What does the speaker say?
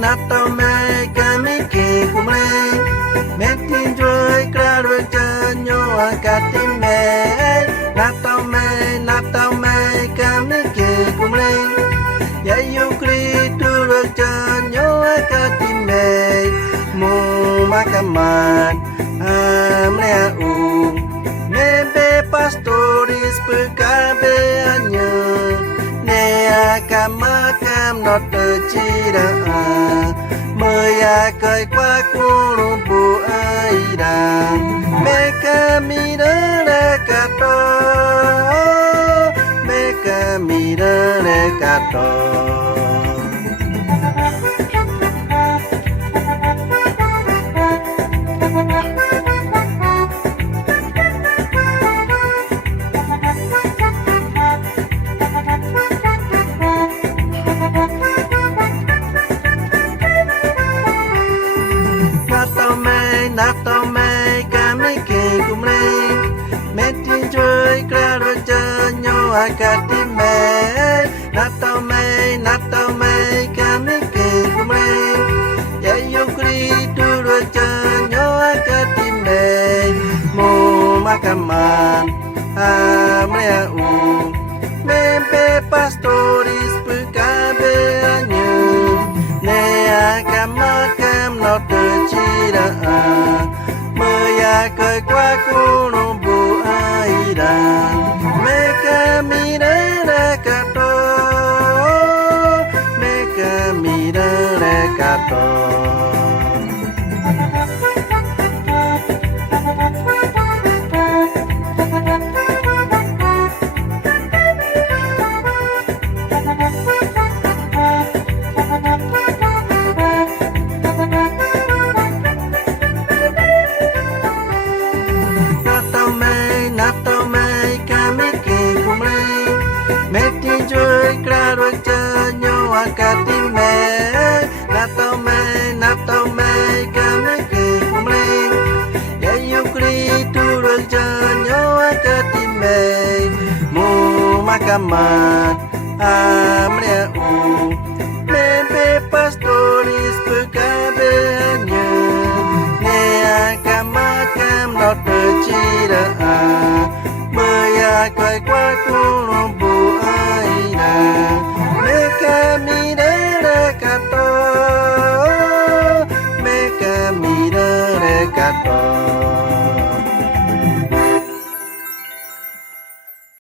Natome kamiki kumle metin joy kraro chanyo akatime Natome kamiki kumle yayu kritu chanyo akatime mu makaman amlea nebe pastores pekabe anyo Kamakam not the chida Maya kai qua kurumpu aida Meka mira rekato Meka mira rekato Natome kamiki kumle metin joy kraro chanyo akatime Natome kamiki kumle yayu kritu chanyo akatime mu makaman amlea mempe pastores pekabe anyo nea kamakam not the chida Maya kai qua kurumbu aida Meka mira rekato Meka mira rekato Metin joy kraro chanyo akatime Natome kamiki kumle Yayu kritu chanyo akatime Mu makamat amlea Mempe pastores pekabe anyo Nea kamakam not pechira Maya kai kwa kurumbu aina Meka mira rekato Meka mira rekato